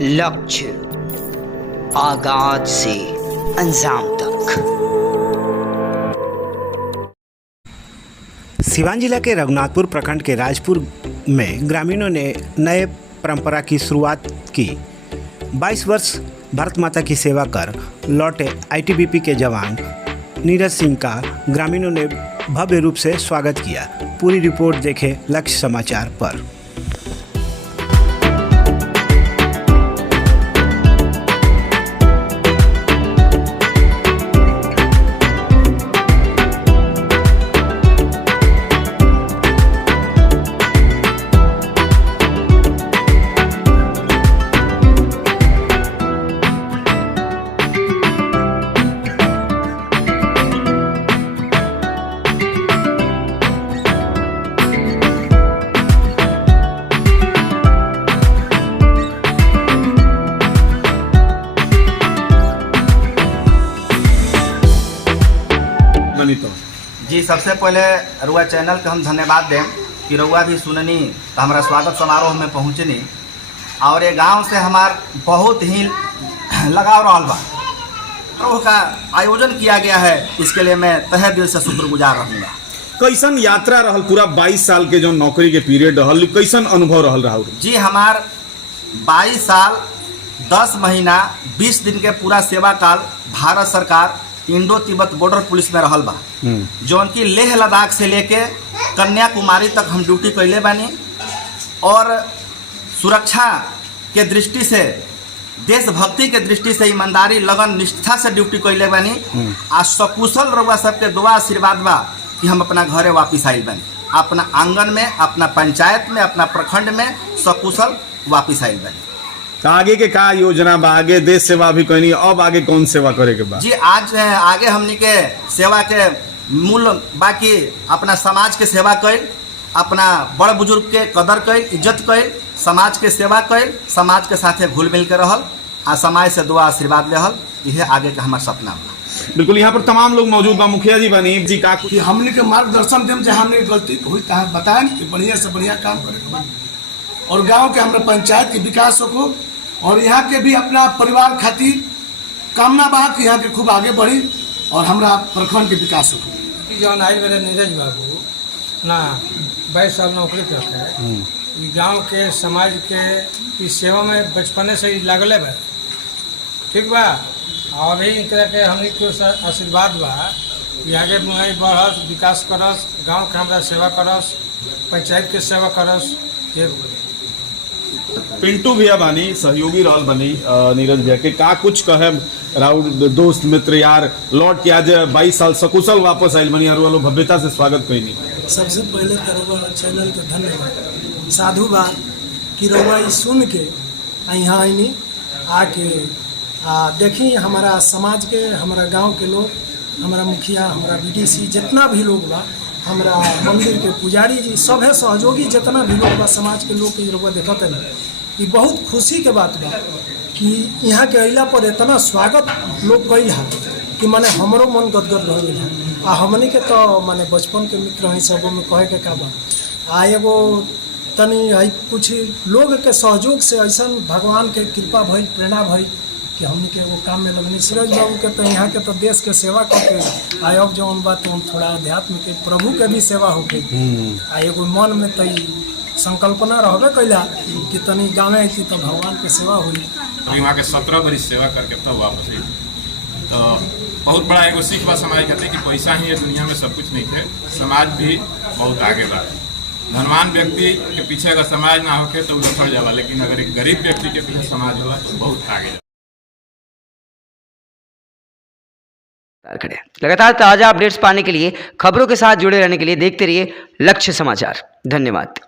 लक्ष्य, आगाज से अंजाम तक। सिवान जिला के रघुनाथपुर प्रखंड के राजपुर में ग्रामीणों ने नए परंपरा की शुरुआत की। 22 वर्ष भारत माता की सेवा कर लौटे आईटीबीपी के जवान नीरज सिंह का ग्रामीणों ने भव्य रूप से स्वागत किया। पूरी रिपोर्ट देखें लक्ष्य समाचार पर। जी, सबसे पहले रुआ चैनल के हम धन्यवाद दें कि रुआ भी सुननी तो हमारा स्वागत समारोह में पहुँचनी और ये गांव से हमार बहुत ही लगाव रहा बा। तो का आयोजन किया गया है, इसके लिए मैं तहे दिल से शुक्रगुजार रहूँगा। कैसन यात्रा रहल पूरा 22 साल के जो नौकरी के पीरियड रहल, कैसन अनुभव रहल राहुल जी? हमार 22 साल 10 महीना 20 दिन के पूरा सेवा काल भारत सरकार इंडो तिब्बत बॉर्डर पुलिस में रहल बा, जौन की लेह लद्दाख से लेके कन्याकुमारी तक हम ड्यूटी कैले बानी और सुरक्षा के दृष्टि से, देशभक्ति के दृष्टि से ईमानदारी लगन निष्ठा से ड्यूटी कैले बानी। आ सकुशल रउआ सबके दुआ आशीर्वाद बा कि हम अपना घरे वापिस आइल बानी, अपना आंगन में, अपना पंचायत में, अपना प्रखंड में सकुशल वापिस आइल बानी। आगे के का योजना बा? आगे देश सेवा भी कहनी, अब आगे कौन सेवा करे के बा? जी, आज आगे हमनी के सेवा के मूल बाकी अपना समाज के सेवा कैल, अपना बड़ बुजुर्ग के कदर कैल, इज्जत कैल, समाज के सेवा कैल, समाज के साथे घुल मिल के रहल आ समाज से दुआ आशीर्वाद लेहल, यह आगे का हमारा सपना बा। बिल्कुल, यहाँ पर तमाम लोग मौजूद बा। मुखिया जी बनी जी का कि हमने के मार्गदर्शन देम, जहाँ हमने गलती हुई तहाँ बताएं कि बढ़िया से बढ़िया काम करे के बा और गांव के हमारे पंचायत के विकास हो और यहाँ के भी अपना परिवार खातिर कामना बा कि यहाँ के खूब आगे बढ़ी और हमारा प्रखंड के विकास हो। जौन आई मेरे नीरज बाबू ना 22 साल नौकरी करते हैं, गांव के समाज के इस सेवा में बचपने से ही लागले बा, ठीक बा। और अभी तरह के हमने को आशीर्वाद बा कि आगे बढ़स, विकास करस, गांव के हमारा सेवा करस, पंचायत के सेवा करस। पिंटू भैया बानी, सहयोगी रहल बनी नीरज भैया के, का कुछ कहे राहुल दोस्त मित्र यार लौट के आज 22 साल सकुशल वापस आयल बनी और लोग भव्यता से स्वागत कैनी? सबसे पहले तो चैनल के धन्यवाद, साधु बा कि रउआ सुन के यहाँ आईनी आके देखी हमारा समाज के, हमारा गांव के लोग, हमारा मुखिया, हमारा बीडीसी, जितना भी लोग बा, हमारा मंदिर के पुजारी जी, सब है सहयोगी, जितना भी लोग बा समाज के लोग के रउआ देखत है। ये बहुत खुशी के बात बा कि यहाँ के अइला पर इतना स्वागत लोग कैल है कि माने हमरो मन गदगद रह गई है। आ हमने के तो माने बचपन के मित्र हैं, सब में कहे के का बा आ एगो तनी कुछ लोग के सहयोग से ऐसा भगवान के कृपा भइल, प्रेरणा भइल कि हमने के वो काम में लगनी। सूरज बाबू के तो यहाँ के तो देश के सेवा करके आयोग जौन बात हम थोड़ा अध्यात्म के प्रभु के भी सेवा हो गई आ एगो मन में तो संकल्पना रहबे कैला कि तनी गाँव थी तो भगवान के सेवा हुई। अभी वहाँ के 17 बरिस सेवा करके तब वापस आई। तो बहुत बड़ा एगो सीख बा समाज कहते कि पैसा ही दुनिया में सब कुछ नहीं है, समाज भी बहुत आगे बा। धनवान व्यक्ति के पीछे अगर समाज ना होके तो उछड़ जाला, लेकिन अगर एक गरीब व्यक्ति के पीछे समाज होला तो बहुत आगे। लगातार ताज़ा अपडेट्स पाने के लिए, खबरों के साथ जुड़े रहने के लिए देखते रहिए लक्ष्य समाचार। धन्यवाद।